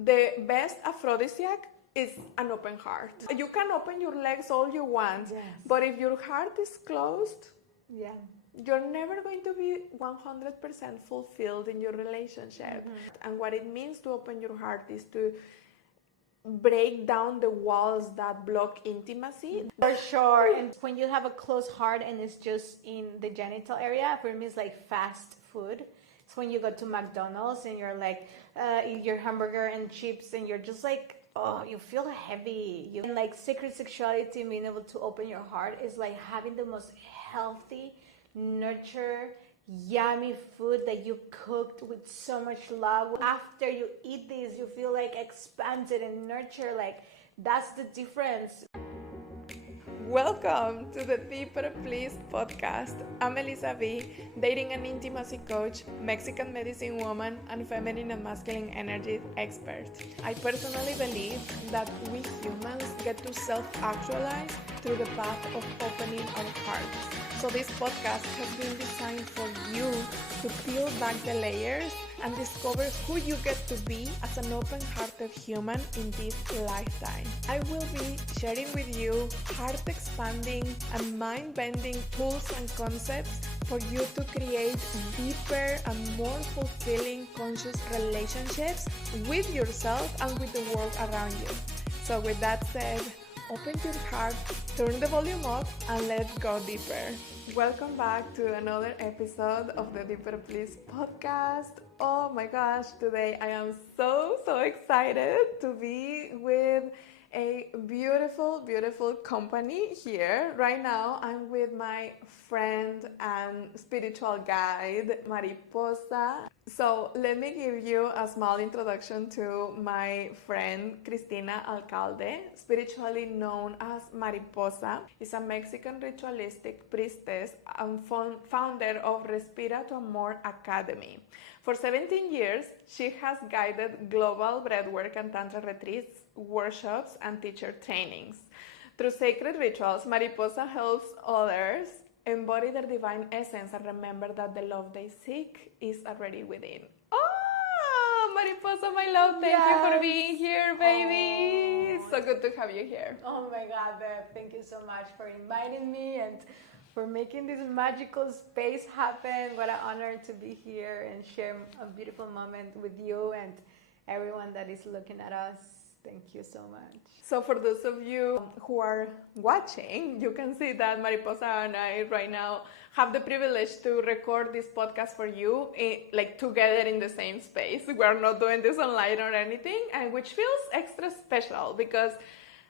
The best aphrodisiac is an open heart. You can open your legs all you want, but if your heart is closed, you're never going to be 100% fulfilled in your relationship. And what it means to open your heart is to break down the walls that block intimacy. For sure. And when you have a closed heart and it's just in the genital area, for me it's like fast food. It's when you go to McDonald's and you're like, eat your hamburger and chips and you're just like, oh, you feel heavy. And like sacred sexuality, being able to open your heart is like having the most healthy, nurture, yummy food that you cooked with so much love. After you eat this, you feel like expanded and nurtured. Like that's the difference. Welcome to the Deeper Please podcast. I'm Eliza V, dating and intimacy coach, Mexican medicine woman, and feminine and masculine energy expert. I personally believe that we humans get to self-actualize through the path of opening our hearts. So this podcast has been designed for you to peel back the layers and discover who you get to be as an open-hearted human in this lifetime. I will be sharing with you heart-expanding and mind-bending tools and concepts for you to create deeper and more fulfilling conscious relationships with yourself and with the world around you. So with that said, open your heart, turn the volume up, and let's go deeper. Welcome back to another episode of the Deeper Please podcast. Oh my gosh, today I am so excited to be with a beautiful company here. Right now I'm with my friend and spiritual guide, Mariposa. So let me give you a small introduction to my friend, Eliza Alcalde, spiritually known as Mariposa. Is a Mexican ritualistic priestess and founder of Respira tu Amor Academy. For 17 years, she has guided global breathwork and Tantra retreats, workshops, and teacher trainings. Through sacred rituals, Mariposa helps others embody their divine essence and remember that the love they seek is already within. Oh, Mariposa, my love, thank you for being here, baby. So good to have you here. Oh my God, Beth, thank you so much for inviting me and for making this magical space happen. What an honor to be here and share a beautiful moment with you and everyone that is looking at us. Thank you so much. So for those of you who are watching, you can see that Mariposa and I right now have the privilege to record this podcast for you, like together in the same space. We're not doing this online or anything, and which feels extra special because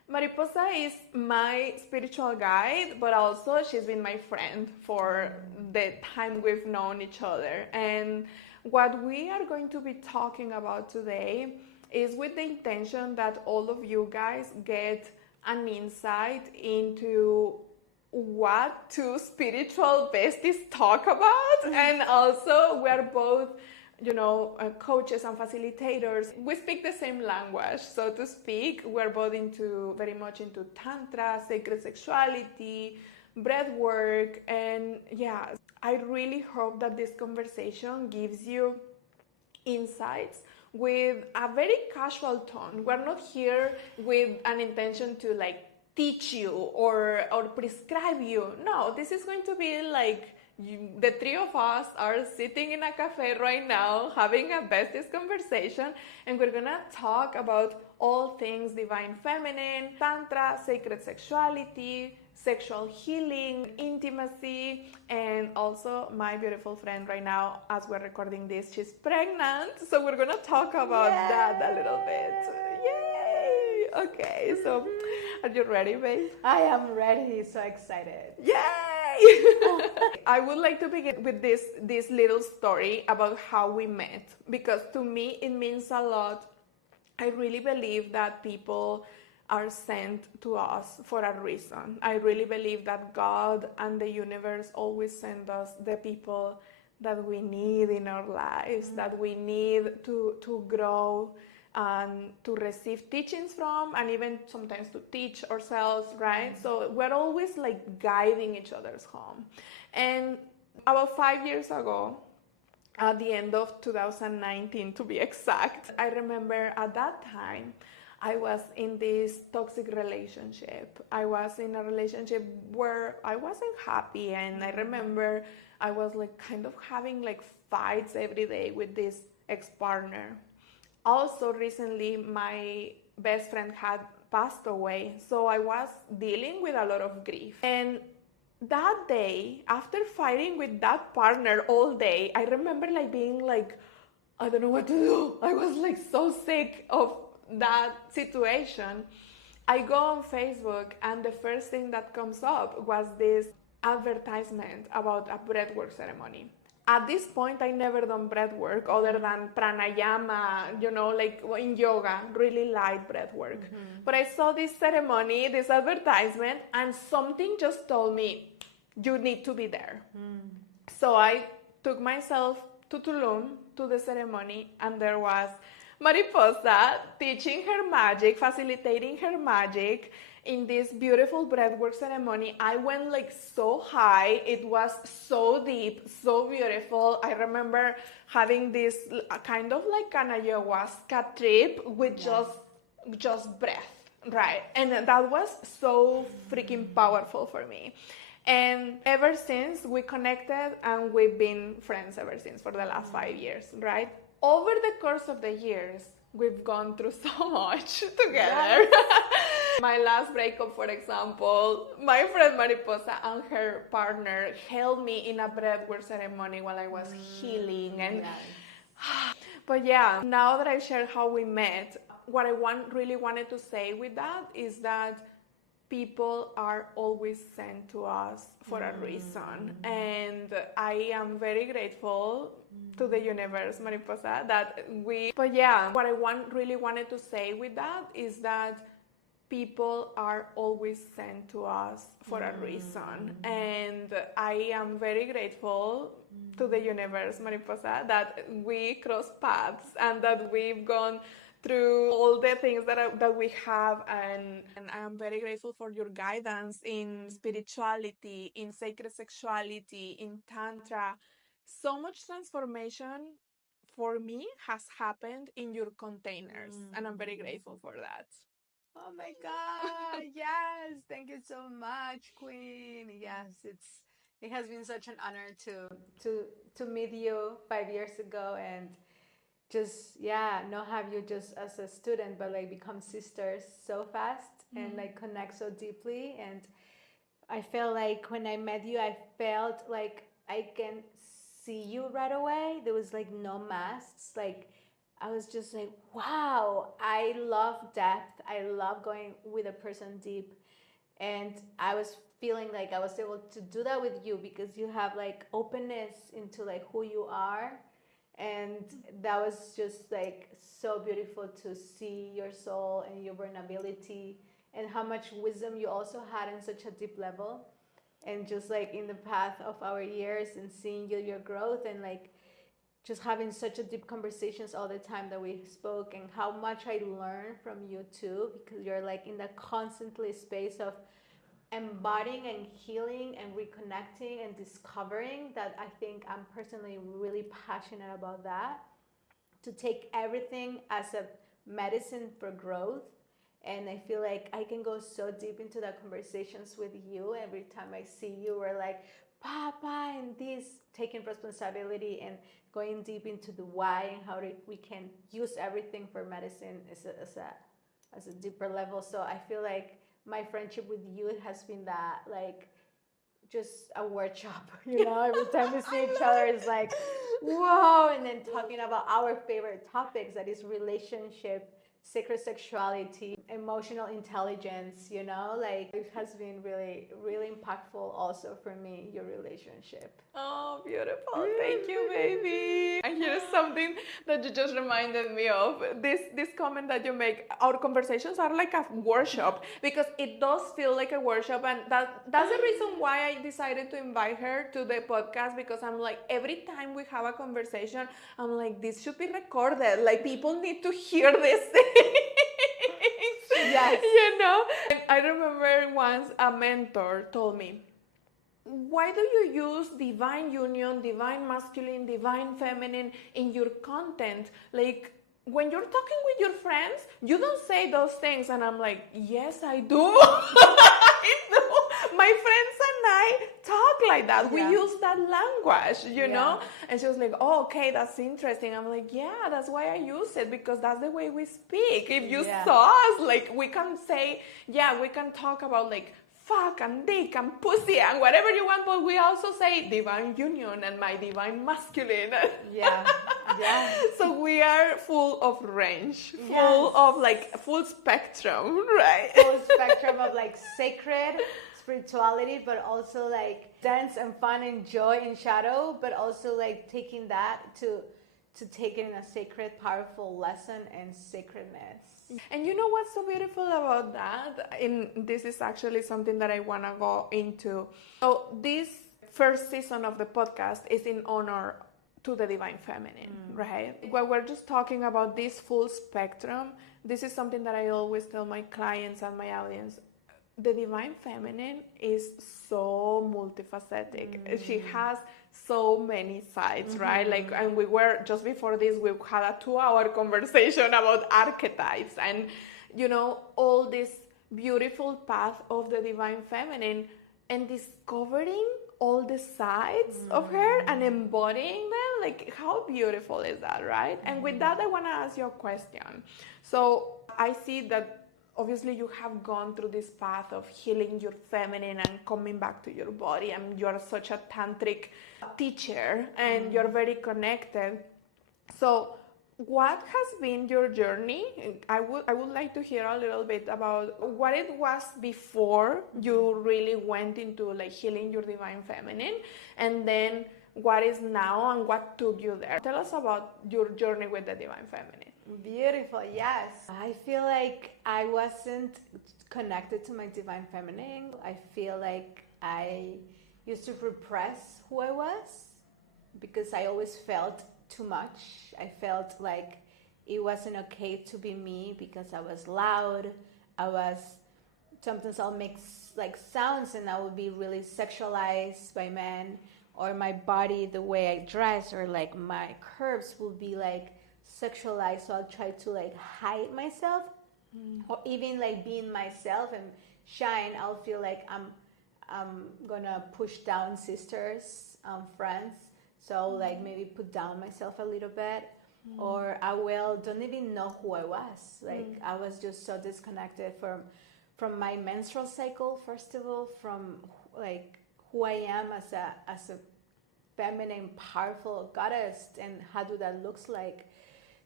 Mariposa is my spiritual guide, but also she's been my friend for the time we've known each other. And what we are going to be talking about today is with the intention that all of you guys get an insight into what two spiritual besties talk about. And also we're both, coaches and facilitators. We speak the same language, so to speak. We're both very much into Tantra, sacred sexuality, breath work, and I really hope that this conversation gives you insights with a very casual tone. We're not here with an intention to teach you or prescribe you. No, this is going to be the three of us are sitting in a cafe right now having a besties conversation, and we're gonna talk about all things divine feminine, Tantra, sacred sexuality, sexual healing, intimacy, and also my beautiful friend right now, as we're recording this, she's pregnant, so we're gonna talk about that a little bit. Yay! Okay, so are you ready, babe? I am ready, so excited. Yay! I would like to begin with this little story about how we met, because to me it means a lot. I really believe that people are sent to us for a reason. I really believe that God and the universe always send us the people that we need in our lives, that we need to grow and to receive teachings from, and even sometimes to teach ourselves, right? So we're always guiding each other's home. And about 5 years ago, at the end of 2019 to be exact. I remember at that time I was in this toxic relationship. I was in a relationship where I wasn't happy, and I remember I was like kind of having like fights every day with this ex-partner. Also recently my best friend had passed away, so I was dealing with a lot of grief. And that day, after fighting with that partner all day, I remember like being like, I don't know what to do. I was like so sick of that situation. I go on Facebook, and the first thing that comes up was this advertisement about a breathwork ceremony. At this point, I never done breath work other than pranayama, like in yoga, really light breath work. But I saw this ceremony, this advertisement, and something just told me, you need to be there. So I took myself to Tulum to the ceremony, and there was Mariposa teaching her magic, facilitating her magic in this beautiful breathwork ceremony. I went like so high. It was so deep, so beautiful. I remember having this kind of like an ayahuasca trip with just breath, right? And that was so freaking powerful for me. And ever since, we connected, and we've been friends ever since for the last 5 years, right? Over the course of the years, we've gone through so much together. My last breakup, for example, my friend Mariposa and her partner held me in a breathwork ceremony while I was healing. And but yeah, now that I shared how we met, what I really wanted to say with that is that people are always sent to us for a reason. And I am very grateful to the universe, Mariposa, that but yeah, what I really wanted to say with that is that people are always sent to us for a reason. And I am very grateful to the universe, Mariposa, that we cross paths and that we've gone through all the things that we have, and I am very grateful for your guidance in spirituality, in sacred sexuality, in Tantra. So much transformation for me has happened in your containers, and I'm very grateful for that. Oh my God. Yes. Thank you so much, Queen. Yes, it has been such an honor To meet you 5 years ago, and just not have you just as a student, but like become sisters so fast and like connect so deeply. And I feel like when I met you, I felt like I can see you right away. There was like no masks. Like I was just like, wow, I love depth. I love going with a person deep. And I was feeling like I was able to do that with you because you have like openness into like who you are. And that was just like so beautiful to see your soul and your vulnerability, and how much wisdom you also had in such a deep level. And just like in the path of our years and seeing your growth, and like just having such a deep conversations all the time that we spoke, and how much I learned from you too, because you're like in that constantly space of embodying and healing and reconnecting and discovering, that I think I'm personally really passionate about that, to take everything as a medicine for growth. And I feel like I can go so deep into the conversations with you. Every time I see you, we're like, Papa, and this, taking responsibility and going deep into the why, and how we can use everything for medicine as a deeper level. So I feel like my friendship with you has been that, like, just a workshop, every time we see each other is like, whoa. And then talking about our favorite topics, that is relationship, sacred sexuality, emotional intelligence, like it has been really, really impactful also for me, your relationship. Oh, beautiful. Thank you, baby. And here's something that you just reminded me of. This comment that you make, our conversations are like a workshop, because it does feel like a workshop. And that's the reason why I decided to invite her to the podcast, because I'm like, every time we have a conversation, I'm like, this should be recorded. Like, people need to hear this thing. Yes. And I remember once a mentor told me, why do you use divine union, divine masculine, divine feminine in your content? Like, when you're talking with your friends, you don't say those things. And I'm like, yes, I do. I do. My friends and I talk like that. We use that language, you know? And she was like, oh, okay, that's interesting. I'm like, yeah, that's why I use it, because that's the way we speak. If you saw us, like, we can say, we can talk about, like, fuck and dick and pussy and whatever you want, but we also say divine union and my divine masculine. So we are full of range, full of, like, full spectrum, right? Full spectrum of, like, sacred spirituality, but also, like, dance and fun and joy and shadow, but also, like, taking that to take it in a sacred, powerful lesson and sacredness. And you know what's so beautiful about that? And this is actually something that I want to go into. So this first season of the podcast is in honor to the divine feminine, right? When we're just talking about this full spectrum, this is something that I always tell my clients and my audience. The divine feminine is so multifaceted. She has so many sides, right? Like, and we were, just before this, we had a 2-hour conversation about archetypes and, you know, all this beautiful path of the divine feminine and discovering all the sides of her and embodying them. Like, how beautiful is that, right? And with that, I want to ask you a question. So I see that obviously you have gone through this path of healing your feminine and coming back to your body, and you're such a tantric teacher and you're very connected. So what has been your journey? I would like to hear a little bit about what it was before you really went into, like, healing your divine feminine, and then what is now and what took you there. Tell us about your journey with the divine feminine. Beautiful, yes. I feel like I wasn't connected to my divine feminine. I feel like I used to repress who I was because I always felt too much. I felt like it wasn't okay to be me because I was loud. Sometimes I'll make, like, sounds and I would be really sexualized by men, or my body, the way I dress, or, like, my curves will be, like, sexualized, so I'll try to, like, hide myself, or even, like, being myself and shine. I'll feel like I'm gonna push down sisters, friends, so, like, maybe put down myself a little bit, or I don't even know who I was. Like, I was just so disconnected from my menstrual cycle, first of all, from, like, who I am as a feminine, powerful goddess, and how do that looks like.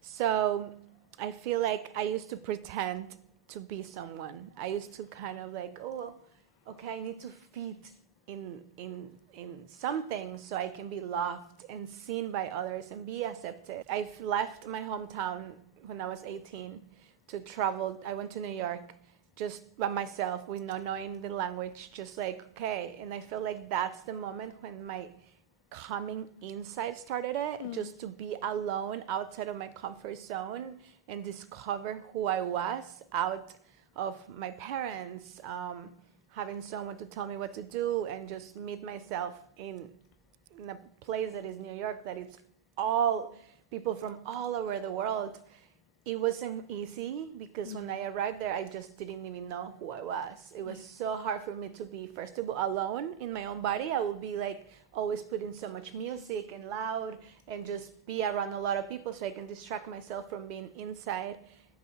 So I feel like I used to pretend to be someone. I used to kind of, like, oh, okay, I need to fit in something so I can be loved and seen by others and be accepted. I've left my hometown when I was 18 to travel. I went to New York just by myself with not knowing the language, just like, okay. And I feel like that's the moment when my coming inside started just to be alone outside of my comfort zone and discover who I was out of my parents, having someone to tell me what to do, and just meet myself in a place that is New York, that it's all people from all over the world. It wasn't easy because when I arrived there, I just didn't even know who I was. It was so hard for me to be, first of all, alone in my own body. I would be, like, always putting so much music and loud and just be around a lot of people so I can distract myself from being inside.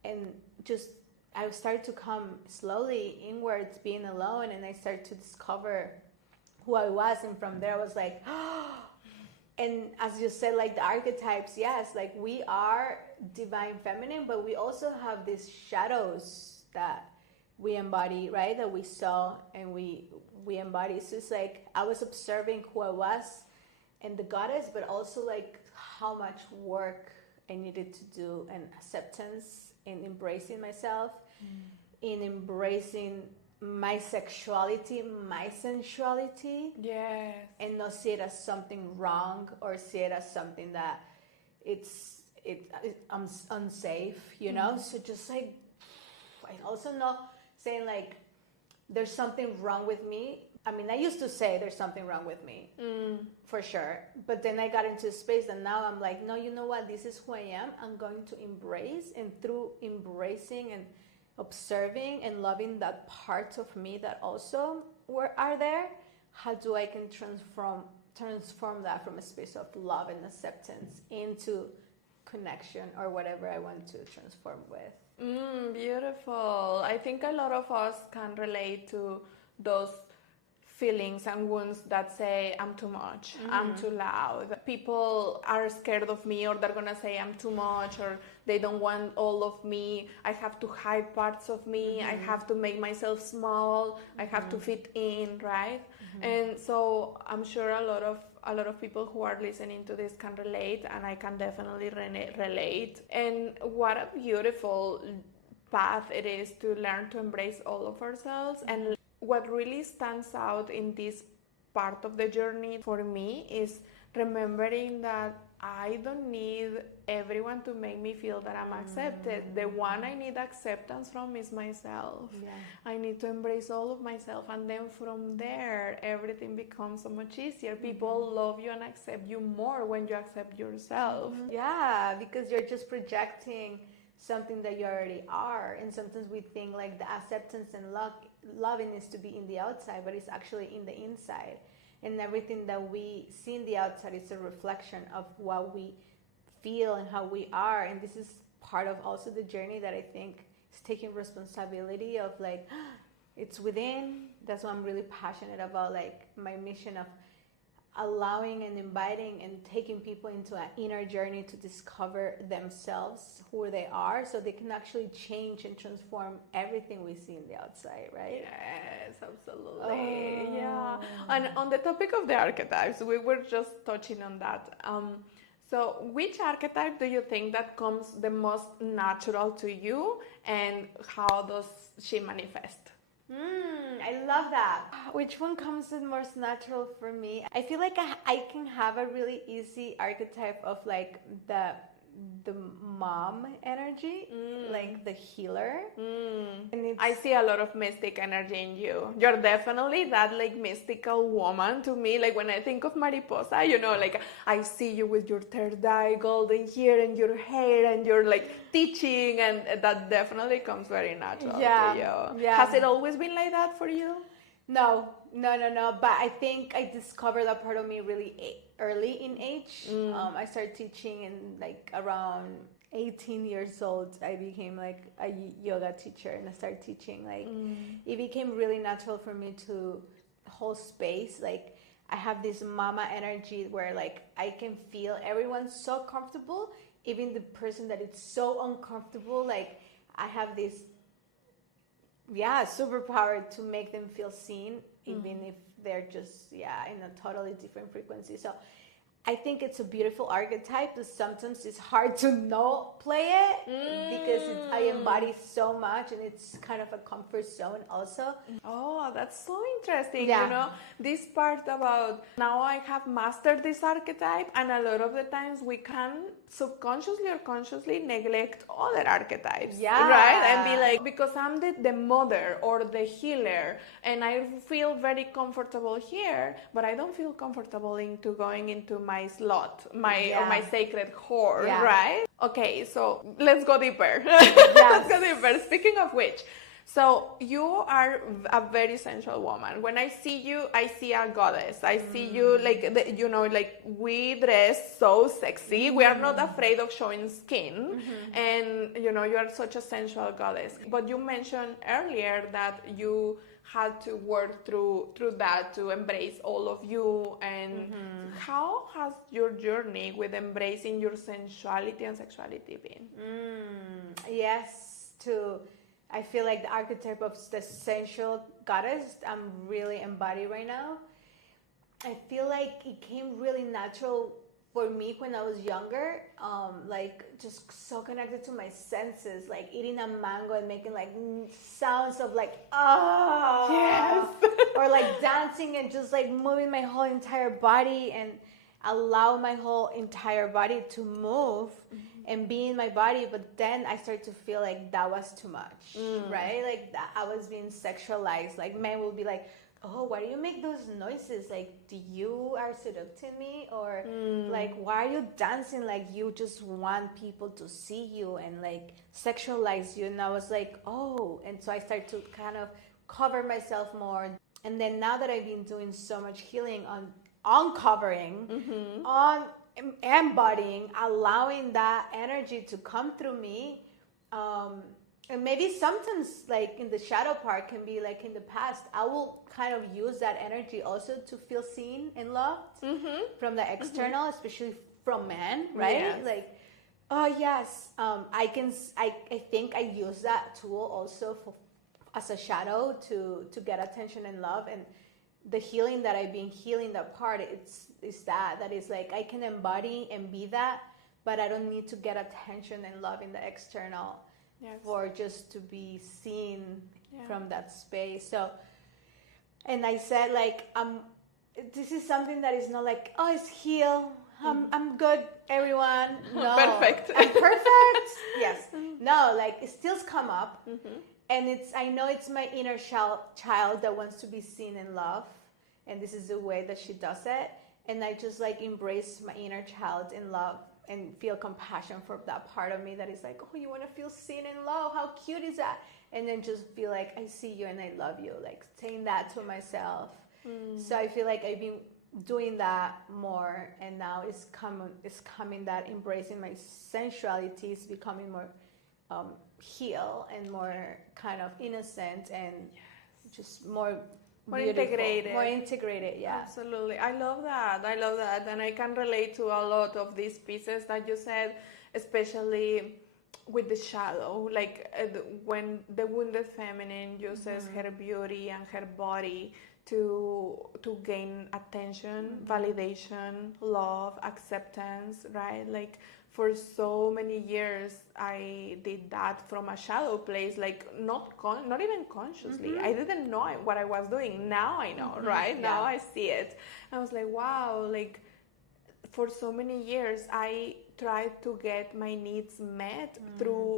And just, I started to come slowly inwards, being alone, and I started to discover who I was. And from there, I was like, and as you said, like, the archetypes, yes, like, we are divine feminine, but we also have these shadows that we embody, right? That we saw and we embody. So it's like I was observing who I was and the goddess, but also, like, how much work I needed to do, and acceptance, in embracing myself, in embracing my sexuality, my sensuality, and not see it as something wrong, or see it as something that it's unsafe, you know. So just, like, I also not saying, like, there's something wrong with me, I mean, I used to say there's something wrong with me, for sure. But then I got into a space and now I'm like, no, you know what? This is who I am. I'm going to embrace, and through embracing and observing and loving that parts of me that also are there, how do I can transform that from a space of love and acceptance into connection or whatever I want to transform with. Beautiful. I think a lot of us can relate to those feelings and wounds that say I'm too much, I'm too loud. People are scared of me, or they're gonna say I'm too much, or they don't want all of me. I have to hide parts of me. I have to make myself small. I have to fit in, right? And so I'm sure a lot of people who are listening to this can relate, and I can definitely relate. And what a beautiful path it is to learn to embrace all of ourselves. And what really stands out in this part of the journey for me is remembering that I don't need everyone to make me feel that I'm accepted. The one I need acceptance from is myself. Yeah. I need to embrace all of myself, and then from there everything becomes so much easier. People love you and accept you more when you accept yourself. Yeah, because you're just projecting something that you already are. And sometimes we think like the acceptance and loving is to be in the outside, but it's actually in the inside. And everything that we see in the outside is a reflection of what we feel and how we are. And this is part of also the journey that I think is taking responsibility of like, it's within. That's what I'm really passionate about, like my mission of allowing and inviting and taking people into an inner journey to discover themselves, who they are, so they can actually change and transform everything we see in the outside, right? Yes, absolutely. Yeah. And on the topic of the archetypes, we were just touching on that. So which archetype do you think that comes the most natural to you, and how does she manifest? I love that. Which one comes the most natural for me? I feel like I can have a really easy archetype of like the mom energy, like the healer. And I see a lot of mystic energy in you. You're definitely that like mystical woman to me. Like when I think of Mariposa, you know, like I see you with your third eye, golden hair, and your hair, and you're like teaching, and that definitely comes very natural to you. Yeah. Has it always been like that for you? No. But I think I discovered that part of me really early in age. I started teaching in like around 18 years old. I became like a yoga teacher, and I started teaching. Like it became really natural for me to hold space. Like I have this mama energy where like I can feel everyone's so comfortable, even the person that is so uncomfortable. Like I have this superpower to make them feel seen, even if they're just in a totally different frequency. So I think it's a beautiful archetype, but sometimes it's hard to not play it because I embody so much, and it's kind of a comfort zone also. Oh, that's so interesting. Yeah. You know, this part about now I have mastered this archetype, and a lot of the times we can subconsciously or consciously neglect other archetypes. Yeah. Right? And be like, because I'm the mother or the healer, and I feel very comfortable here, but I don't feel comfortable into going into my slot, or my sacred hoard, right? Okay, so let's go deeper. Let's go deeper. Speaking of which, so you are a very sensual woman. When I see you, I see a goddess. I see you like, like we dress so sexy. We are not afraid of showing skin. And, you are such a sensual goddess. But you mentioned earlier that you had to work through that to embrace all of you. And how has your journey with embracing your sensuality and sexuality been? I feel like the archetype of the sensual goddess I'm really embodied right now. I feel like it came really natural for me when I was younger, like just so connected to my senses, like eating a mango and making like sounds of like, yes, or like dancing and just like moving my whole entire body and allow my whole entire body to move and be in my body. But then I started to feel like that was too much, right? Like that I was being sexualized. Like men will be like, oh, why do you make those noises? Like, do you are seducing me? Or like, why are you dancing like you just want people to see you and like sexualize you? And I was like, oh. And so I started to kind of cover myself more. And then now that I've been doing so much healing on uncovering, on embodying, allowing that energy to come through me, and maybe sometimes like in the shadow part can be like in the past, I will kind of use that energy also to feel seen and loved from the external, especially from men, right? Yes. Like, oh yes, I think I use that tool also as a shadow to get attention and love. And the healing that I've been healing, that part, is that is like I can embody and be that, but I don't need to get attention and love in the external. Yes. For just to be seen from that space. So, and I said like, this is something that is not like, oh, it's heal. I'm good, everyone. No, Perfect. I'm perfect. Yes. No, like it still come up, and I know it's my inner child that wants to be seen and loved, and this is the way that she does it. And I just like embrace my inner child in love and feel compassion for that part of me that is like, oh, you want to feel seen and loved? How cute is that? And then just feel like, I see you and I love you, like saying that to myself. So I feel like I've been doing that more, and now it's coming that embracing my sensuality is becoming more heal and more kind of innocent and just more integrated. More integrated, yeah. Absolutely. I love that. And I can relate to a lot of these pieces that you said, especially with the shadow. Like when the wounded feminine uses her beauty and her body to gain attention, validation, love, acceptance, right? Like for so many years I did that from a shadow place, like not even consciously. I didn't know what I was doing. Now I know, right? Now I see it. I was like, wow, like for so many years I tried to get my needs met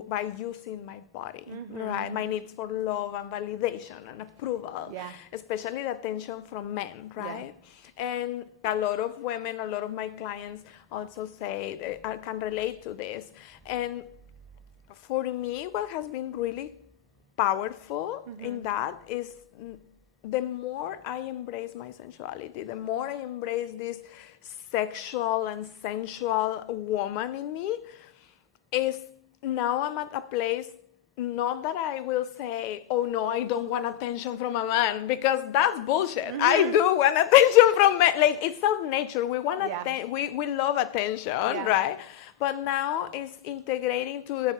by using my body, right? My needs for love and validation and approval, especially the attention from men, right? And a lot of women, a lot of my clients also say I can relate to this. And for me, what has been really powerful in that is the more I embrace my sensuality, the more I embrace this sexual and sensual woman in me, is now I'm at a place, not that I will say, oh no, I don't want attention from a man, because that's bullshit. I do want attention from men. Like it's of nature. We want we love attention, right? But now it's integrating to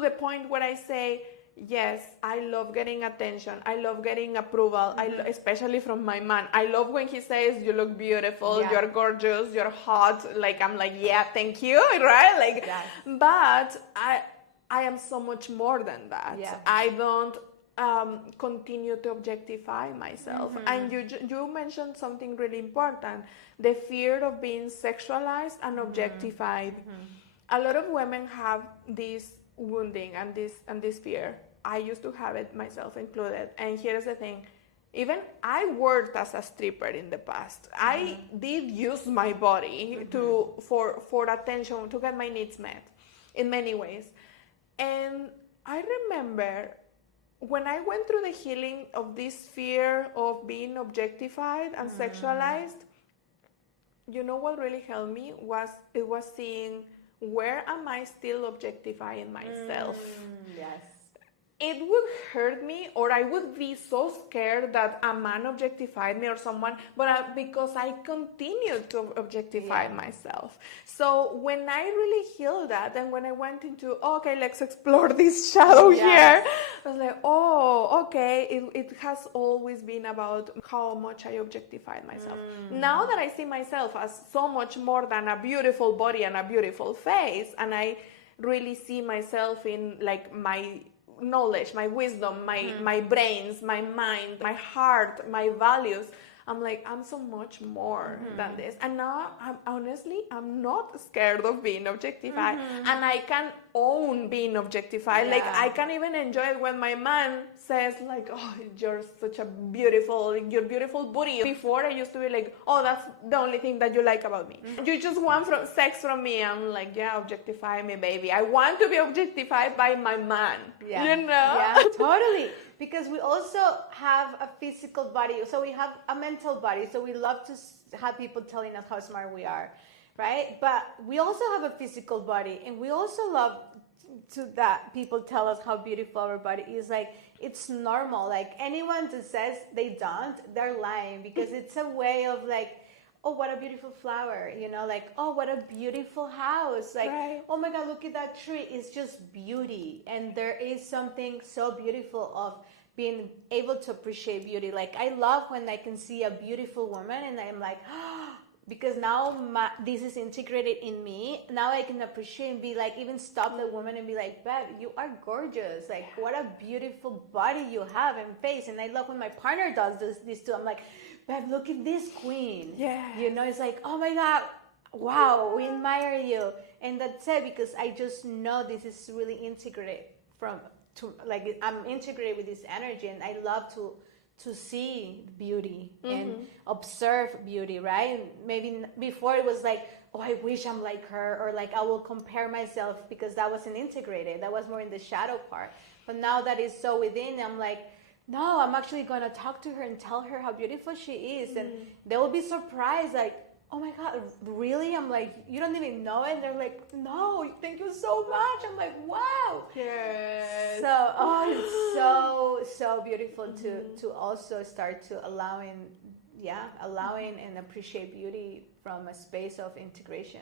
the point where I say, yes, I love getting attention. I love getting approval, especially from my man. I love when he says, you look beautiful, you're gorgeous, you're hot. Like, I'm like, yeah, thank you, right? Like, but I am so much more than that. Yeah. I don't continue to objectify myself. And you mentioned something really important, the fear of being sexualized and objectified. A lot of women have this wounding and this fear. I used to have it, myself included. And here's the thing, even I worked as a stripper in the past. I did use my body for attention, to get my needs met in many ways. And I remember when I went through the healing of this fear of being objectified and sexualized, you know what really helped me was seeing, where am I still objectifying myself? Yes. It would hurt me, or I would be so scared that a man objectified me or someone, but because I continued to objectify myself. So when I really healed that, and when I went into, okay, let's explore this shadow here, I was like, oh, okay, it has always been about how much I objectified myself. Now that I see myself as so much more than a beautiful body and a beautiful face, and I really see myself in like my knowledge, my wisdom, my brains, my mind, my heart, my values, I'm like, I'm so much more than this. And now I'm not scared of being objectified. And I can own being objectified. Yeah. Like I can even enjoy it when my man says like, oh, you're such a beautiful, your beautiful booty. Before I used to be like, oh, that's the only thing that you like about me. You just want sex from me. I'm like, yeah, objectify me, baby. I want to be objectified by my man. Yeah. You know? Yeah, totally. Because we also have a physical body, so we have a mental body. So we love to have people telling us how smart we are, right? But we also have a physical body, and we also love that people tell us how beautiful our body is. Like, it's normal. Like, anyone that says they don't, they're lying, because it's a way of like, oh, what a beautiful flower, you know, like, oh, what a beautiful house, like, right. Oh my God, look at that tree. It's just beauty. And there is something so beautiful of being able to appreciate beauty. Like, I love when I can see a beautiful woman and I'm like, oh, because now this is integrated in me. Now I can appreciate and be like, even stop the woman and be like, babe, you are gorgeous. Like, what a beautiful body you have and face. And I love when my partner does this too. I'm like, babe, look at this queen. Yeah. You know, it's like, oh my God, wow, we admire you. And that's it, because I just know this is really integrated I'm integrated with this energy, and I love to see beauty and observe beauty, right? Maybe before it was like, oh, I wish I'm like her, or like I will compare myself, because that wasn't integrated. That was more in the shadow part. But now that is so within, I'm like, no, I'm actually going to talk to her and tell her how beautiful she is. And they will be surprised, like, oh my God, really? I'm like, you don't even know it? And they're like, no, thank you so much. I'm like, wow. Yes. So, it's so beautiful to also start to allowing and appreciate beauty from a space of integration.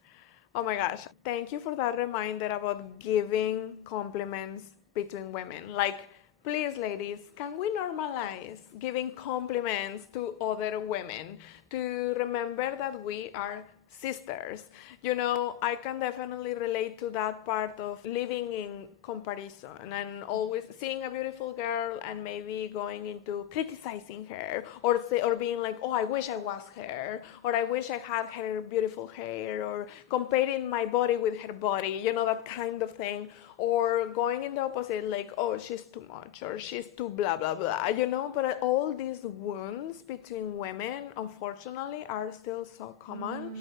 Oh my gosh. Thank you for that reminder about giving compliments between women. Like, please, ladies, can we normalize giving compliments to other women, to remember that we are sisters? You know, I can definitely relate to that part of living in comparison and always seeing a beautiful girl and maybe going into criticizing her, or being like, oh, I wish I was her, or I wish I had her beautiful hair, or comparing my body with her body, you know, that kind of thing. Or going in the opposite, like, oh, she's too much, or she's too blah, blah, blah, you know? But all these wounds between women, unfortunately, are still so common.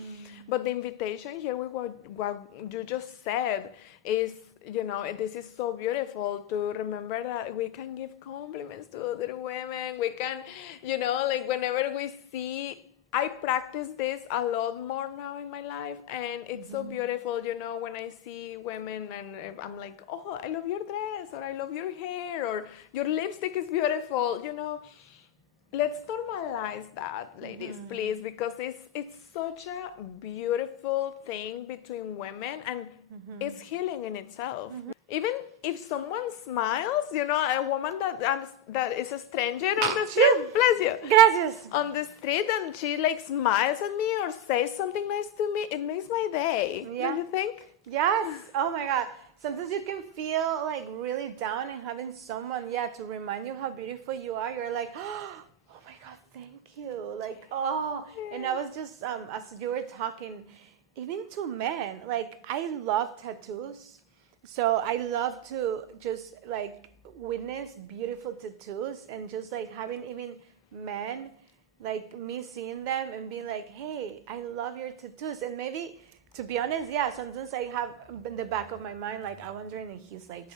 But the invitation here with what you just said is, you know, this is so beautiful to remember that we can give compliments to other women. We can, you know, like, whenever we see, I practice this a lot more now in my life, and it's so beautiful, you know, when I see women and I'm like, oh, I love your dress, or I love your hair, or your lipstick is beautiful, you know. Let's normalize that, ladies, please, because it's such a beautiful thing between women, and it's healing in itself. Even if someone smiles, you know, a woman that is a stranger on the street, bless you, Gracias, on the street, and she like smiles at me or says something nice to me, it makes my day. Yeah. Do you think? Yes. Oh my God. Sometimes you can feel like really down, and having someone, to remind you how beautiful you are, you're like, oh my God, thank you. Like, oh. And I was just, as you were talking, even to men, like, I love tattoos. So I love to just like witness beautiful tattoos, and just like having even men, like me seeing them and being like, hey, I love your tattoos. And maybe, to be honest, sometimes I have in the back of my mind, like, I'm wondering if he's like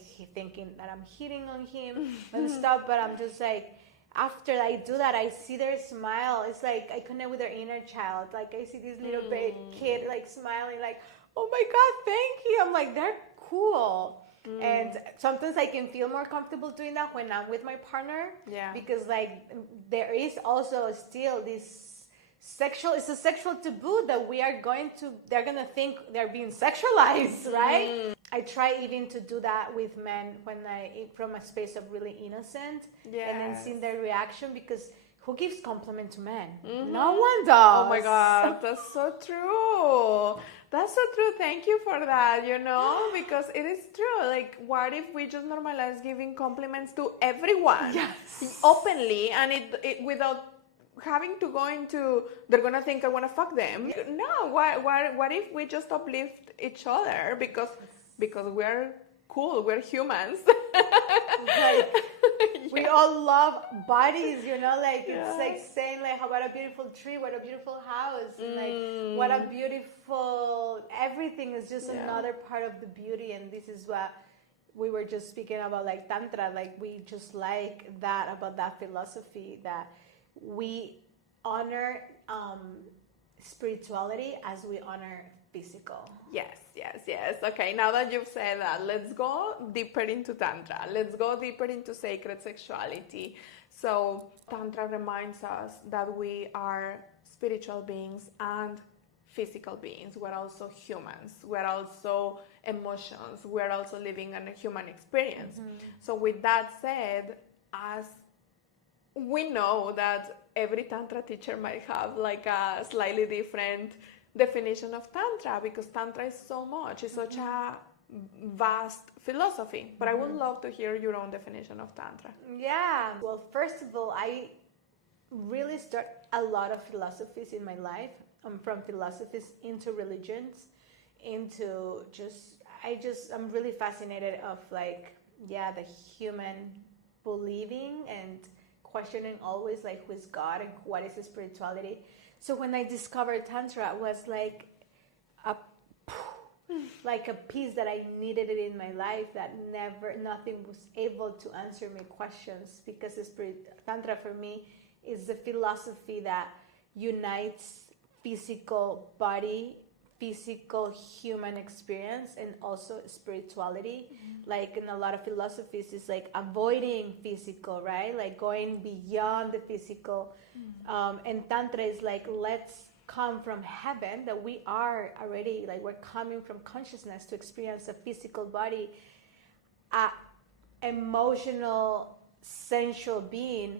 he thinking that I'm hitting on him and stuff. But I'm just like, after I do that, I see their smile. It's like I connect with their inner child. Like, I see this little baby kid like smiling, like, oh my God, thank you. I'm like, they're cool. And sometimes I can feel more comfortable doing that when I'm with my partner. Yeah. Because like there is also still this it's a sexual taboo that they're gonna think they're being sexualized, right? I try even to do that with men from a space of really innocent, and then seeing their reaction, because who gives compliment to men? No one does. Oh my God, that's so true. That's so true. Thank you for that, you know, because it is true. Like, what if we just normalize giving compliments to everyone? Yes. Openly, and it without having to go into, they're gonna think I wanna fuck them. No, what if we just uplift each other? Because because we're cool, we're humans. Like, we all love bodies, you know, like Yeah. it's like saying like, how about a beautiful tree, what a beautiful house, and like what a beautiful everything is just another part of the beauty. And this is what we were just speaking about, like Tantra, like we just like that about that philosophy, that we honor spirituality as we honor physical. Yes. Okay, now that you've said that, let's go deeper into Tantra. Let's go deeper into sacred sexuality. So, Tantra reminds us that we are spiritual beings and physical beings. We're also humans. We're also emotions. We're also living in a human experience. So, with that said, as we know that every Tantra teacher might have like a slightly different definition of Tantra, because Tantra is so much, it's such a vast philosophy. But I would love to hear your own definition of Tantra. Yeah. Well, first of all, I really start a lot of philosophies in my life. From philosophies into religions, into I'm really fascinated of like, the human believing and questioning always like who is God and what is spirituality. So when I discovered Tantra, it was like a piece that I needed it in my life, that nothing was able to answer my questions, because Tantra for me is the philosophy that unites physical body, physical human experience, and also spirituality. Like in a lot of philosophies, it's like avoiding physical, right? Like going beyond the physical. And Tantra is like, let's come from heaven, that we are already, like we're coming from consciousness to experience a physical body, a emotional, sensual being,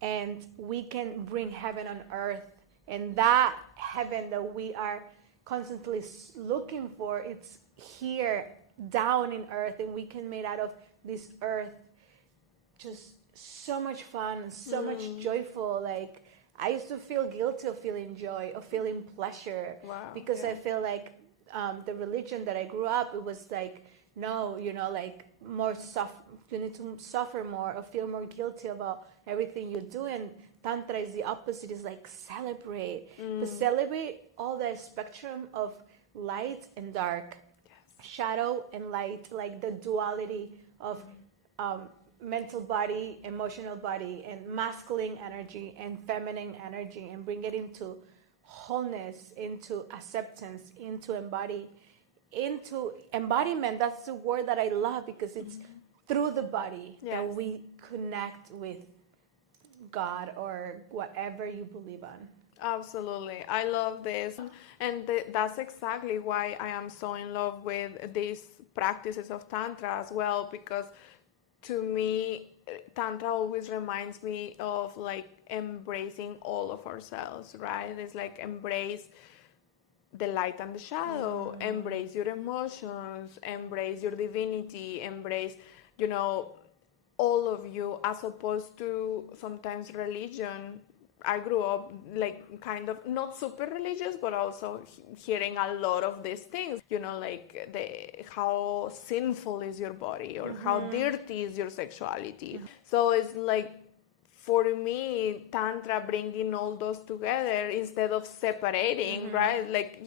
and we can bring heaven on earth. And that heaven that we are constantly looking for, it's here down in earth, and we can make out of this earth just so much fun and so much joyful. Like I used to feel guilty of feeling joy, of feeling pleasure, because I feel like the religion that I grew up, it was like, no, like more you need to suffer more or feel more guilty about everything you do. And Tantra is the opposite, is like celebrate. To celebrate all the spectrum of light and dark, shadow and light, like the duality of mental body, emotional body, and masculine energy and feminine energy, and bring it into wholeness, into acceptance, into embodiment. That's the word that I love, because it's through the body that we connect with God or whatever you believe on. Absolutely. I love this. And that's exactly why I am so in love with these practices of Tantra as well, because to me, Tantra always reminds me of like embracing all of ourselves, right? It's like embrace the light and the shadow, embrace your emotions, embrace your divinity, embrace, all of you, as opposed to sometimes religion. I grew up like kind of not super religious, but also hearing a lot of these things, like how sinful is your body, or how dirty is your sexuality. So it's like, for me, Tantra bringing all those together instead of separating, right? Like,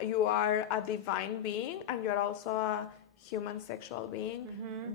you are a divine being and you're also a human sexual being.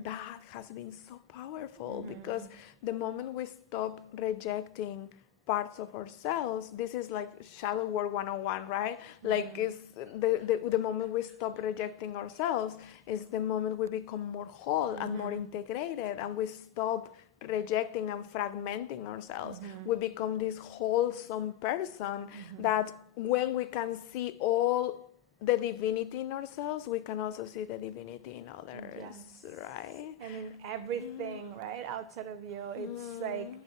That has been so powerful, because the moment we stop rejecting parts of ourselves, this is like shadow work 101, right? Like, it's the moment we stop rejecting ourselves is the moment we become more whole and more integrated, and we stop rejecting and fragmenting ourselves. We become this wholesome person that when we can see all the divinity in ourselves, we can also see the divinity in others, right? And in everything, right, outside of you. It's like,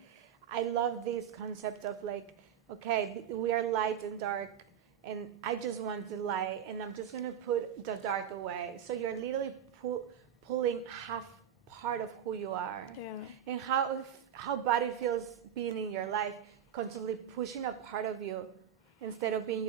I love this concept of like, okay, we are light and dark, and I just want the light, and I'm just going to put the dark away. So you're literally pulling half part of who you are. And how bad it feels being in your life, constantly pushing a part of you, instead of being,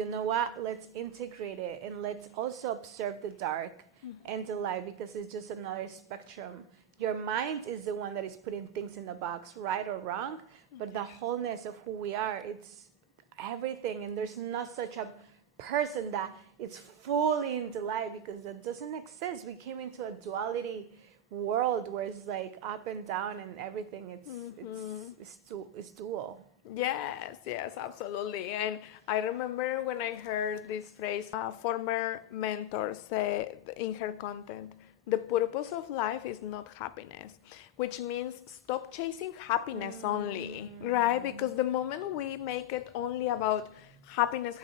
let's integrate it, and let's also observe the dark. and the life, because it's just another spectrum. Your mind is the one that is putting things in the box, right or wrong, but the wholeness of who we are, it's everything. And there's not such a person that it's fully into life, because that doesn't exist. We came into a duality world where it's like up and down and everything. It's dual. Yes, absolutely. And I remember when I heard this phrase, a former mentor said in her content, the purpose of life is not happiness, which means stop chasing happiness only, right? Because the moment we make it only about happiness,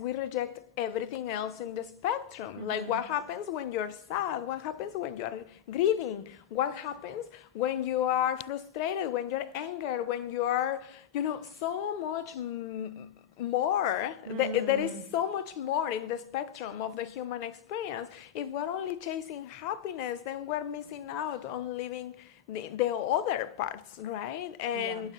we reject everything else in the spectrum. Like, what happens when you're sad? What happens when you're grieving? What happens when you are frustrated, when you're angry, when you are, so much more? There is so much more in the spectrum of the human experience. If we're only chasing happiness, then we're missing out on living the other parts, right? And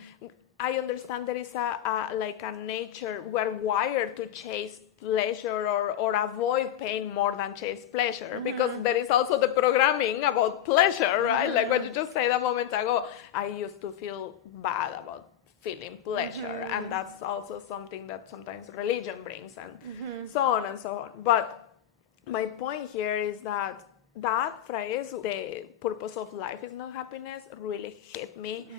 I understand there is a nature, we're wired to chase pleasure or avoid pain more than chase pleasure, because there is also the programming about pleasure, right? Like what you just said a moment ago, I used to feel bad about feeling pleasure, and that's also something that sometimes religion brings, and so on and so on. But my point here is that phrase, the purpose of life is not happiness, really hit me.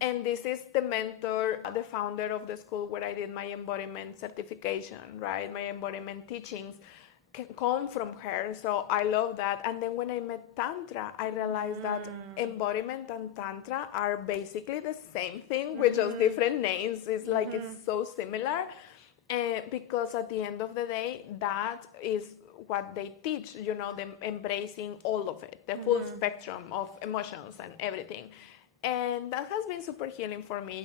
And this is the mentor, the founder of the school where I did my embodiment certification, right? My embodiment teachings can come from her, so I love that. And then when I met Tantra, I realized that embodiment and Tantra are basically the same thing with just different names. It's like it's so similar, because at the end of the day, that is what they teach, them embracing all of it, the full spectrum of emotions and everything. And that has been super healing for me,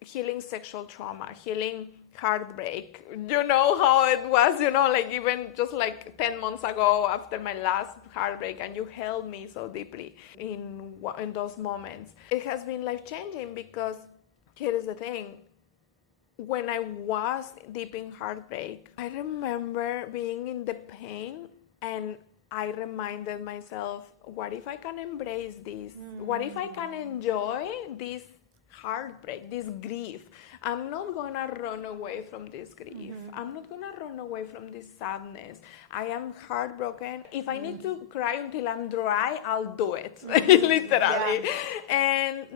healing sexual trauma, healing heartbreak. You know how it was, even just 10 months ago after my last heartbreak, and you held me so deeply in those moments. It has been life-changing, because here is the thing. When I was deep in heartbreak, I remember being in the pain, and I reminded myself, what if I can embrace this? What if I can enjoy this heartbreak, this grief? I'm not gonna run away from this grief. I'm not gonna run away from this sadness. I am heartbroken. If I need to cry until I'm dry, I'll do it, literally. And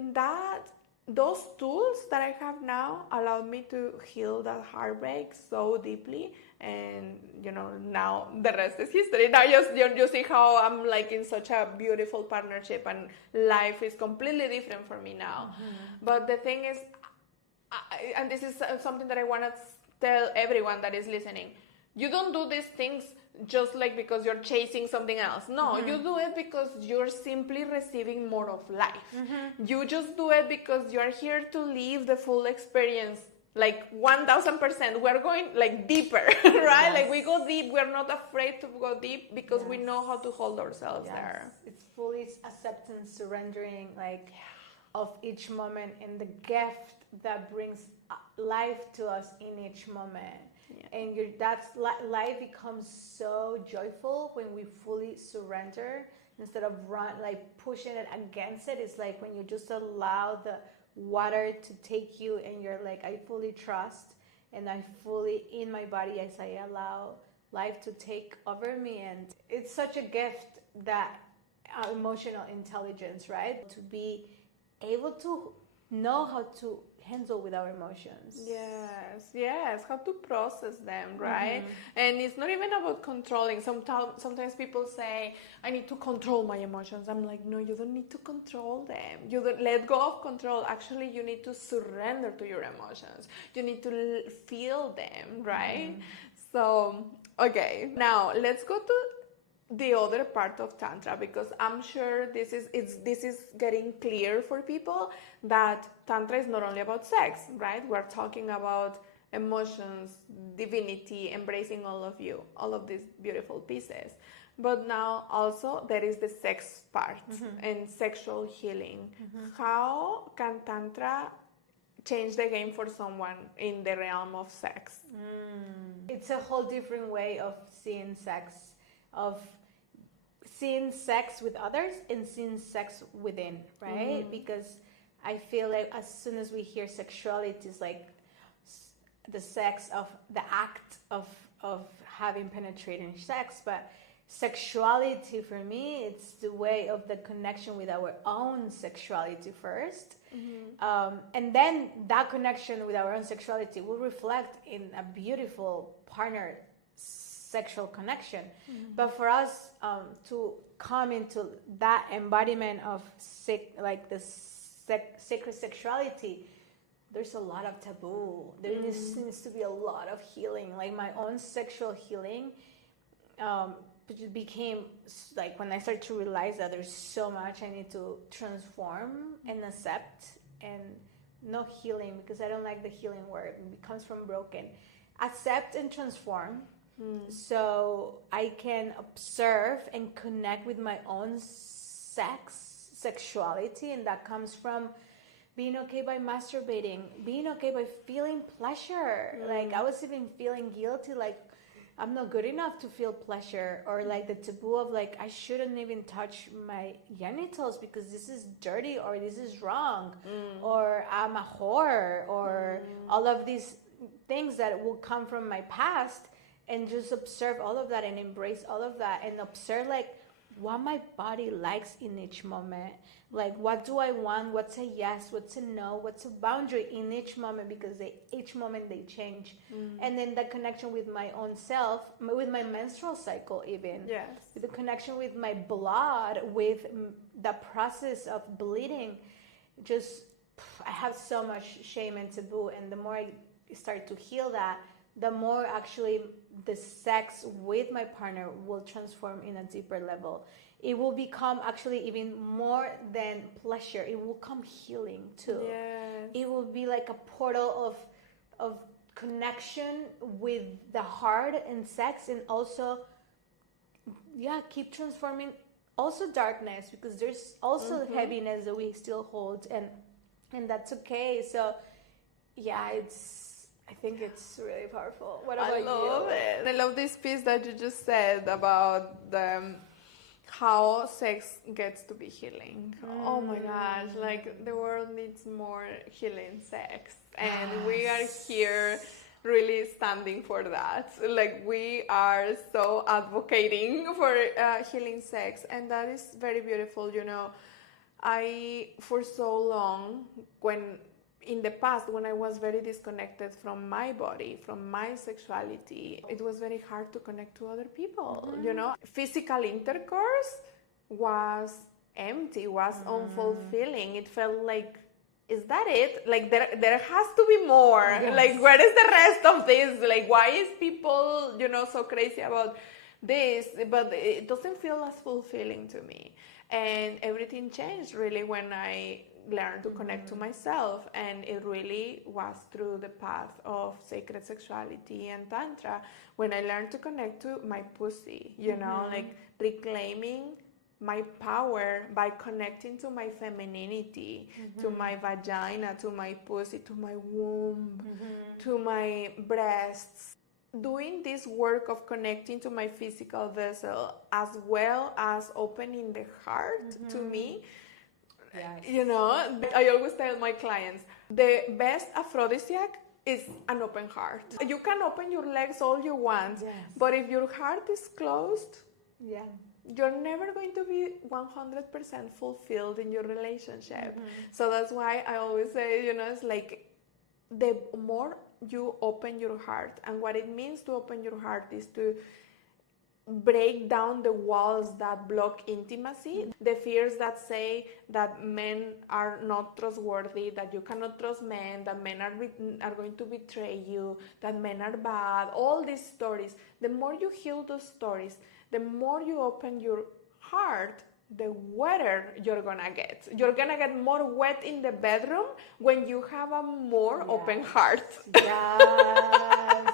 those tools that I have now allow me to heal that heartbreak so deeply, and now the rest is history. Now you see how I'm in such a beautiful partnership, and life is completely different for me now. But the thing is, and this is something that I want to tell everyone that is listening, you don't do these things just because you're chasing something else. No, you do it because you're simply receiving more of life. You just do it because you're here to live the full experience, 1000%. We're going deeper, right? Yes. We go deep. We're not afraid to go deep, because we know how to hold ourselves there. It's fully acceptance, surrendering, of each moment, and the gift that brings life to us in each moment. And life becomes so joyful when we fully surrender, instead of pushing it against it. It's when you just allow the water to take you, and you're I fully trust, and I fully in my body as I allow life to take over me. And it's such a gift, that emotional intelligence, right? To be able to know how to handle with our emotions. Yes, how to process them, right? And it's not even about controlling. Sometimes people say, I need to control my emotions. I'm like, no, you don't need to control them. You don't let go of control. Actually, you need to surrender to your emotions. You need to feel them, right? So, okay, now let's go to the other part of Tantra, because I'm sure this is getting clear for people that Tantra is not only about sex, right? We're talking about emotions, divinity, embracing all of you, all of these beautiful pieces. But now also there is the sex part and sexual healing. How can Tantra change the game for someone in the realm of sex. It's a whole different way of seeing sex, of seeing sex with others and seeing sex within, right? Because I feel like as soon as we hear sexuality, it's like the sex of the act of having penetrating sex, but sexuality for me, it's the way of the connection with our own sexuality first, and then that connection with our own sexuality will reflect in a beautiful partner sexual connection. But for us to come into that embodiment of sacred sexuality, there's a lot of taboo. There needs to be a lot of healing. Like my own sexual healing became like when I started to realize that there's so much I need to transform and accept, and no healing, because I don't like the healing word. It comes from broken. Accept and transform, so I can observe and connect with my own sexuality, and that comes from being okay by masturbating, being okay by feeling pleasure. Like I was even feeling guilty, like I'm not good enough to feel pleasure, or like the taboo of like I shouldn't even touch my genitals because this is dirty or this is wrong, or I'm a whore, or all of these things that will come from my past, and just observe all of that and embrace all of that, and observe like what my body likes in each moment. Like what do I want, what's a yes, what's a no, what's a boundary in each moment, because each moment they change. And then the connection with my own self, with my menstrual cycle even, with the connection with my blood, with the process of bleeding. Just I have so much shame and taboo, and the more I start to heal that, the more actually the sex with my partner will transform in a deeper level. It will become actually even more than pleasure. It will come healing too. It will be like a portal of connection with the heart and sex, and also keep transforming also darkness, because there's also heaviness that we still hold, and that's okay. So I think it's really powerful. What about you? I love it. I love this piece that you just said about how sex gets to be healing. Oh my gosh, like the world needs more healing sex, and we are here really standing for that. Like we are so advocating for healing sex, and that is very beautiful. You know, I for so long, in the past, when I was very disconnected from my body, from my sexuality, it was very hard to connect to other people. You know, physical intercourse was empty, was unfulfilling. It felt like, is that it? Like there has to be more. Like where is the rest of this? Like why is people, so crazy about this? But it doesn't feel as fulfilling to me. And everything changed really when I learned to connect to myself, and it really was through the path of sacred sexuality and Tantra when I learned to connect to my pussy, like reclaiming my power by connecting to my femininity, to my vagina, to my pussy, to my womb, to my breasts. Doing this work of connecting to my physical vessel as well as opening the heart to me. I always tell my clients, the best aphrodisiac is an open heart. You can open your legs all you want, but if your heart is closed, you're never going to be 100% fulfilled in your relationship. So that's why I always say, it's like the more you open your heart, and what it means to open your heart is to break down the walls that block intimacy, the fears that say that men are not trustworthy, that you cannot trust men, that men are going to betray you, that men are bad, all these stories. The more you heal those stories, the more you open your heart, the wetter you're gonna get. You're gonna get more wet in the bedroom when you have a more open heart. Yes,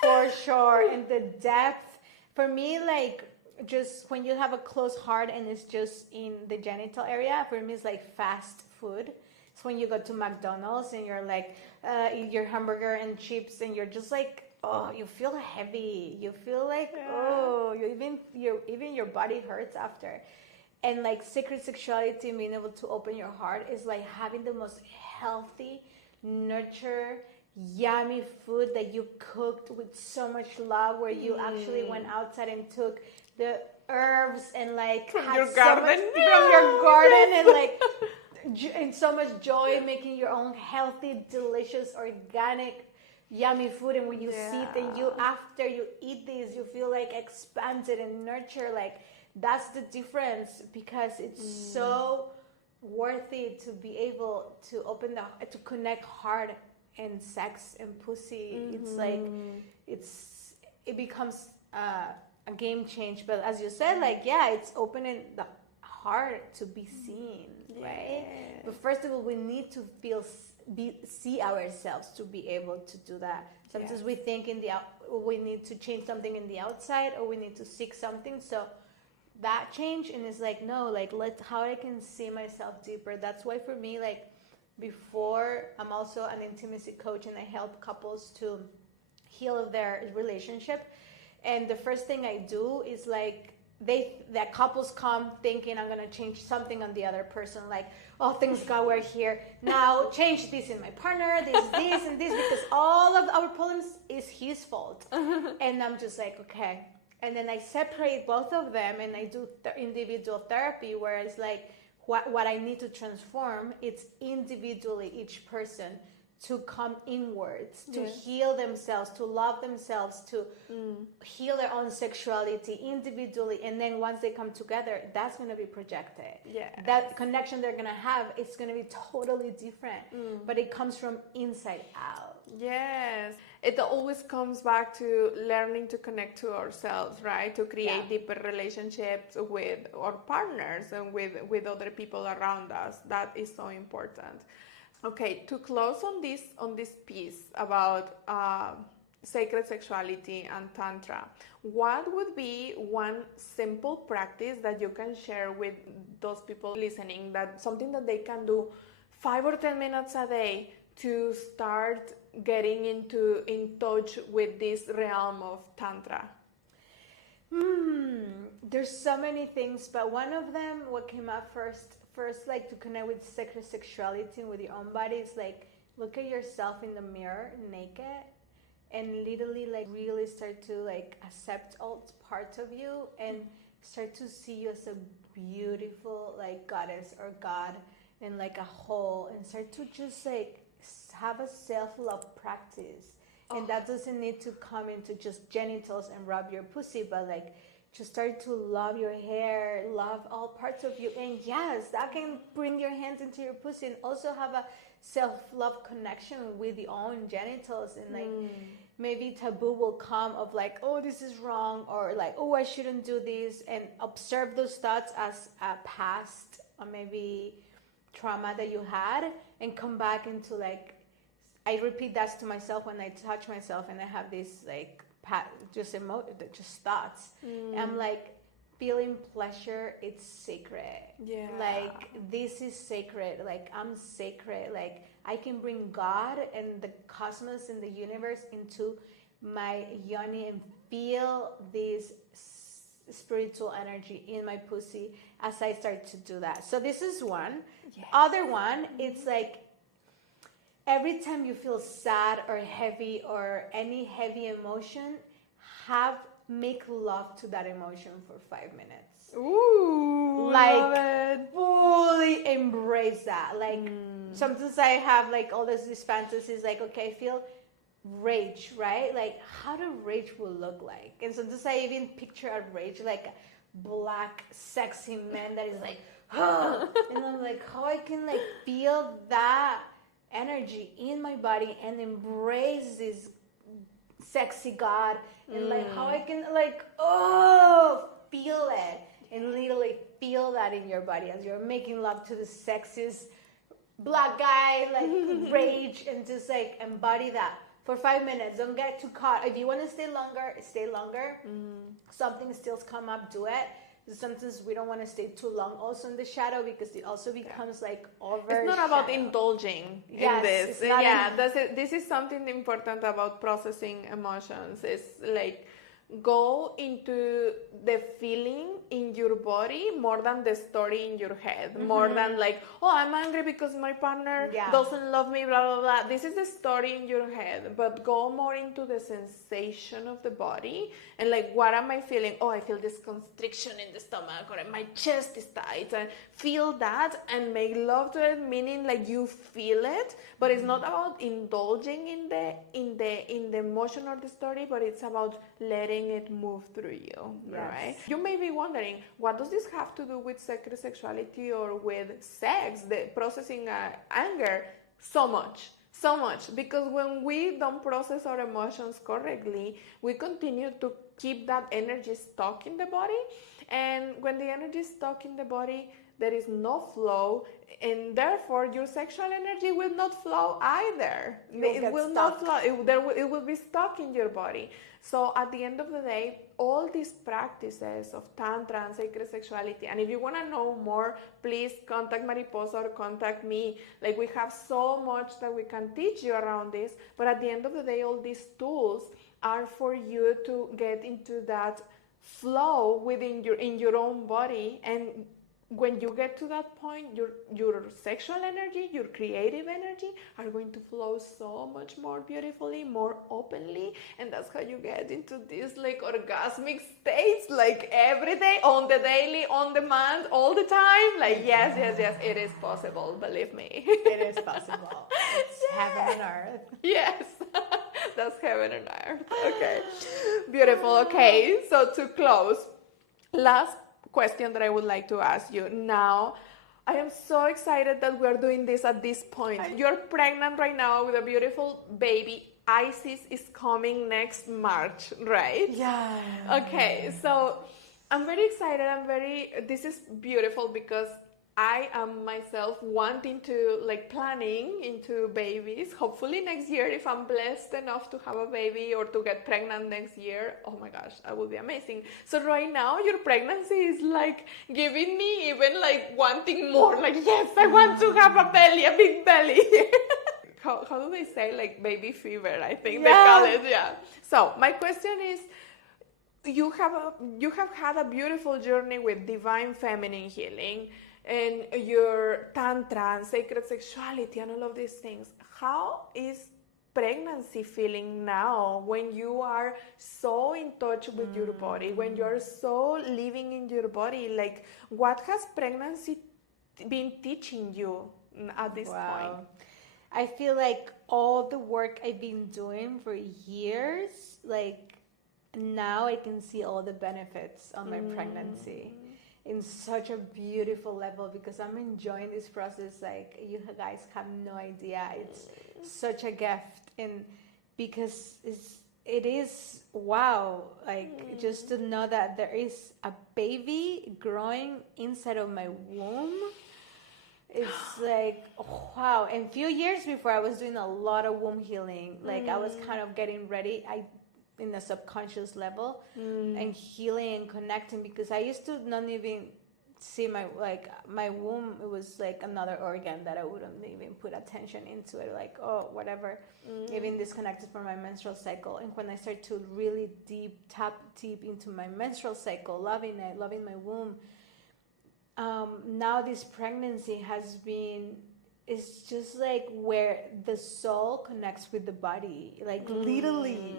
for sure. And the depth, for me, like just when you have a closed heart and it's just in the genital area, for me it's like fast food. It's when you go to McDonald's and you're like, eat your hamburger and chips, and you're just like, oh, you feel heavy. You feel like, oh, even your body hurts after. And like sacred sexuality and being able to open your heart is like having the most healthy, nurture, yummy food that you cooked with so much love, where you actually went outside and took the herbs and like from had your so garden. much from your garden and like and so much joy making your own healthy, delicious, organic, yummy food. And when you see it, and you, after you eat this, you feel like expanded and nurtured. Like that's the difference, because it's so worthy to be able to to connect heart and sex and pussy. It's like it becomes a game change. But as you said, like it's opening the heart to be seen, right? But first of all, we need to see ourselves to be able to do that. Sometimes we think we need to change something in the outside, or we need to seek something. So that change, and it's like, no, like how I can see myself deeper. That's why for me, like before, I'm also an intimacy coach, and I help couples to heal their relationship. And the first thing I do is like, that couples come thinking I'm gonna change something on the other person, like, oh, thanks God we're here now, change this in my partner, this and this, because all of our problems is his fault. And I'm just like, okay. And then I separate both of them, and I do individual therapy, where it's like what I need to transform, it's individually each person to come inwards, to heal themselves, to love themselves, to heal their own sexuality individually. And then once they come together, that's going to be projected. That connection they're going to have, it's going to be totally different. But it comes from inside out. Yes. It always comes back to learning to connect to ourselves, right? To create deeper relationships with our partners and with other people around us. That is so important. Okay, to close on this piece about sacred sexuality and Tantra, what would be one simple practice that you can share with those people listening, that something that they can do 5 or 10 minutes a day to start getting in touch with this realm of Tantra? There's so many things, but one of them, what came up first, like to connect with sacred sexuality and with your own body, is like, look at yourself in the mirror naked, and literally like really start to like accept all parts of you, and start to see you as a beautiful like goddess or god, and like a whole, and start to just like have a self-love practice. And that doesn't need to come into just genitals and rub your pussy, but like just start to love your hair, love all parts of you. And yes, that can bring your hands into your pussy, and also have a self-love connection with your own genitals. And like maybe taboo will come of like, oh, this is wrong, or like, oh, I shouldn't do this, and observe those thoughts as a past or maybe trauma that you had, and come back into like, I repeat that to myself when I touch myself, and I have this like just thoughts. I'm like, feeling pleasure, it's sacred. Like, this is sacred. Like, I'm sacred. Like, I can bring God and the cosmos and the universe into my yoni and feel this spiritual energy in my pussy as I start to do that. So this is one. Other one, it's like, every time you feel sad or heavy or any heavy emotion, make love to that emotion for 5 minutes. Ooh, like fully embrace that. Like sometimes I have like all these fantasies, like, okay, I feel rage, right? Like, how the rage will look like. And sometimes I even picture a rage like a black sexy man that is like, and I'm like, how I can like feel that energy in my body and embrace this sexy God, and like how I can like feel it, and literally feel that in your body as you're making love to the sexiest black guy, like rage, and just like embody that for 5 minutes. Don't get too caught. If you want to stay longer, stay longer. Something still come up, do it. sometimes we don't want to stay too long also in the shadow, because it also becomes like over. It's not about indulging in this. This is something important about processing emotions. It's like go into the feeling in your body more than the story in your head, more than like, oh, I'm angry because my partner doesn't love me, blah blah blah. This is the story in your head, but go more into the sensation of the body and like, what am I feeling? Oh, I feel this constriction in the stomach, or my chest is tight, and feel that and make love to it, meaning like you feel it, but it's not about indulging in the emotion or the story, but it's about letting it move through you, right? You may be wondering, what does this have to do with sacred sexuality or with sex, the processing anger? So much, because when we don't process our emotions correctly, we continue to keep that energy stuck in the body, and when the energy is stuck in the body, there is no flow, and therefore your sexual energy will not flow either. It will not flow. It will be stuck in your body. So at the end of the day, all these practices of Tantra and sacred sexuality, and if you want to know more, please contact Mariposa or contact me. Like, we have so much that we can teach you around this, but at the end of the day, all these tools are for you to get into that flow within your own body. And when you get to that point, your sexual energy, your creative energy are going to flow so much more beautifully, more openly, and that's how you get into these like orgasmic states, like every day, on the daily, on demand, all the time. Like, yes, it is possible, believe me. It is possible. It's heaven and earth. Yes. That's heaven and earth. Okay. Beautiful. Okay, so to close, last question that I would like to ask you now. I am so excited that we're doing this at this point. You're pregnant right now with a beautiful baby. Isis is coming next March, right? Yeah. Okay, so I'm very excited. This is beautiful because I am myself wanting to, like, planning into babies. Hopefully next year, if I'm blessed enough to have a baby or to get pregnant next year. Oh my gosh, that would be amazing. So right now, your pregnancy is like giving me even like wanting more. Like, yes, I want to have a belly, a big belly. How do they say, like, baby fever? I think they call it. Yeah. So my question is, you have had a beautiful journey with divine feminine healing and your Tantra and sacred sexuality and all of these things. How is pregnancy feeling now when you are so in touch with your body, when you're so living in your body? Like, what has pregnancy been teaching you at this point? I feel like all the work I've been doing for years, like, now I can see all the benefits of my pregnancy in such a beautiful level, because I'm enjoying this process like you guys have no idea. It's such a gift, and because it is wow, like just to know that there is a baby growing inside of my womb. It's like, wow. And a few years before, I was doing a lot of womb healing. Like, I was kind of getting ready in a subconscious level and healing and connecting, because I used to not even see my womb. It was like another organ that I wouldn't even put attention into it. Like, oh, whatever. Even disconnected from my menstrual cycle. And when I started to really tap deep into my menstrual cycle, loving it, loving my womb, now this pregnancy has been, it's just like where the soul connects with the body, like literally,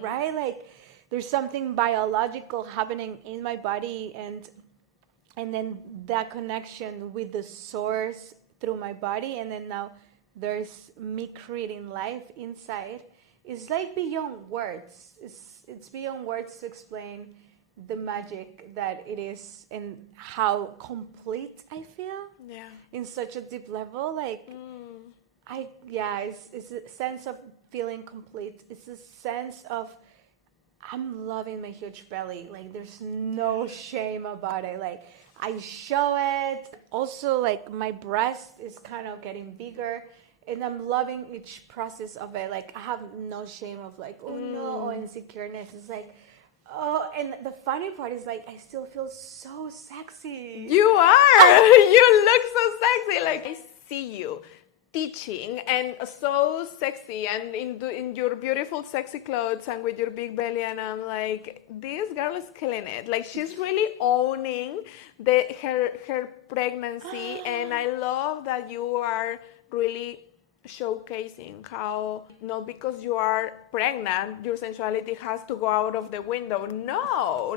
right? Like, there's something biological happening in my body, and then that connection with the source through my body, and then now there's me creating life inside. It's like beyond words. It's beyond words to explain the magic that it is and how complete I feel. Yeah. In such a deep level. Like, it's a sense of feeling complete. It's a sense of, I'm loving my huge belly. Like, there's no shame about it. Like, I show it. Also, like, my breast is kind of getting bigger, and I'm loving each process of it. Like, I have no shame of like, oh no, or insecureness. It's like, Oh, and the funny part is like I still feel so sexy. You are. You look so sexy. Like I see you teaching and so sexy and in your beautiful sexy clothes and with your big belly, and I'm like, this girl is killing it. Like she's really owning her pregnancy, and I love that you are really showcasing how not because you are pregnant your sensuality has to go out of the window. No,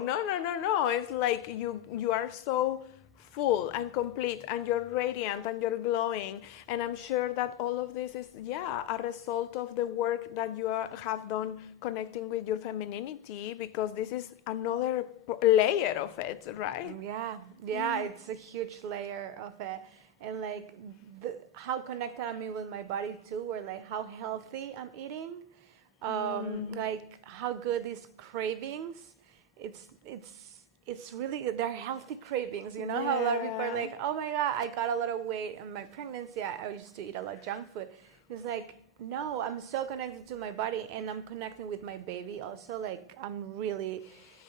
it's like you are so full and complete, and you're radiant and you're glowing, and I'm sure that all of this is a result of the work that you have done connecting with your femininity, because this is another layer of it, right? It's a huge layer of it. And like how connected I'm with my body too, or like how healthy I'm eating, like how good these cravings, it's really, they're healthy cravings, you know. How a lot of people are like, oh my god, I got a lot of weight in my pregnancy, I used to eat a lot of junk food. It's like, no, I'm so connected to my body, and I'm connecting with my baby also. Like I'm really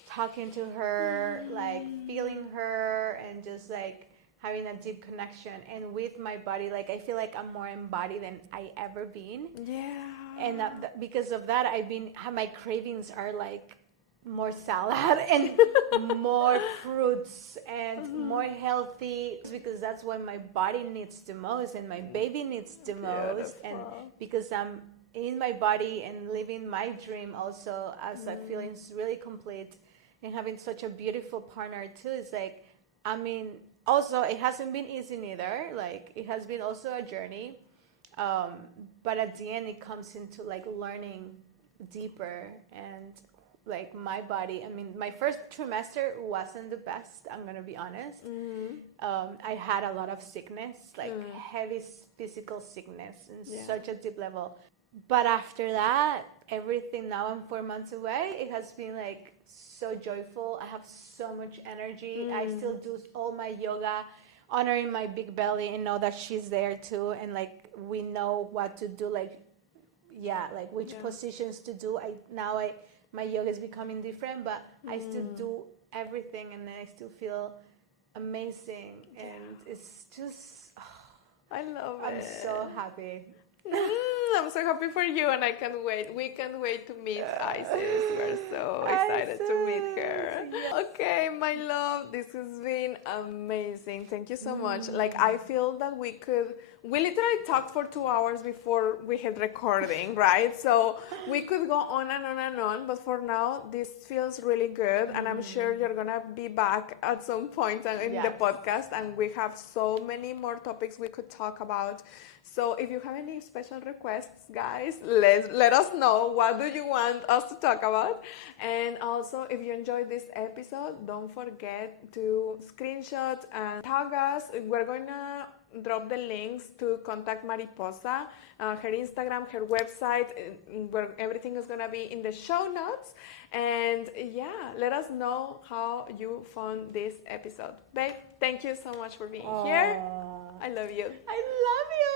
talking to her, like feeling her, and just like having a deep connection. And with my body, like I feel like I'm more embodied than I ever been. And because of that, my cravings are like more salad and more fruits and more healthy, because that's what my body needs the most and my baby needs the most. And because I'm in my body and living my dream also, as I feeling really complete and having such a beautiful partner too. It's like, I mean, also it hasn't been easy neither. Like it has been also a journey, but at the end it comes into like learning deeper. And like my body, I mean, my first trimester wasn't the best, I'm gonna be honest. I had a lot of sickness, like heavy physical sickness in such a deep level. But after that, everything, now I'm 4 months away, it has been like so joyful. I have so much energy. I still do all my yoga, honoring my big belly, and know that she's there too. And like we know what to do, like which positions to do. My yoga is becoming different, but I still do everything, and then I still feel amazing. And it's just, I love it. I'm so happy. I'm so happy for you, and I can't wait. We can't wait to meet Isis. We're so excited to meet her. Okay, my love, this has been amazing. Thank you so much. Like, I feel that we literally talked for 2 hours before we hit recording, right? So we could go on and on and on, but for now, this feels really good, and I'm sure you're gonna be back at some point in the podcast, and we have so many more topics we could talk about. So if you have any special requests, guys, let us know. What do you want us to talk about? And also, if you enjoyed this episode, don't forget to screenshot and tag us. We're going to drop the links to contact Mariposa, her Instagram, her website, where everything is going to be in the show notes. And let us know how you found this episode. Babe, thank you so much for being here. I love you. I love you.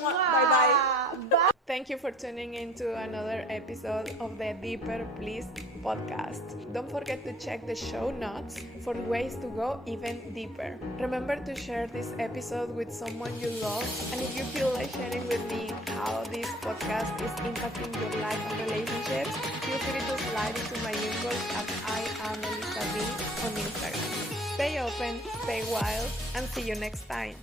Bye-bye. Thank you for tuning in to another episode of the Deeper Please podcast. Don't forget to check the show notes for ways to go even deeper. Remember to share this episode with someone you love, and if you feel like sharing with me how this podcast is impacting your life and relationships, feel free to slide into my inbox at I am Eliza V on Instagram. Stay open, stay wild, and see you next time.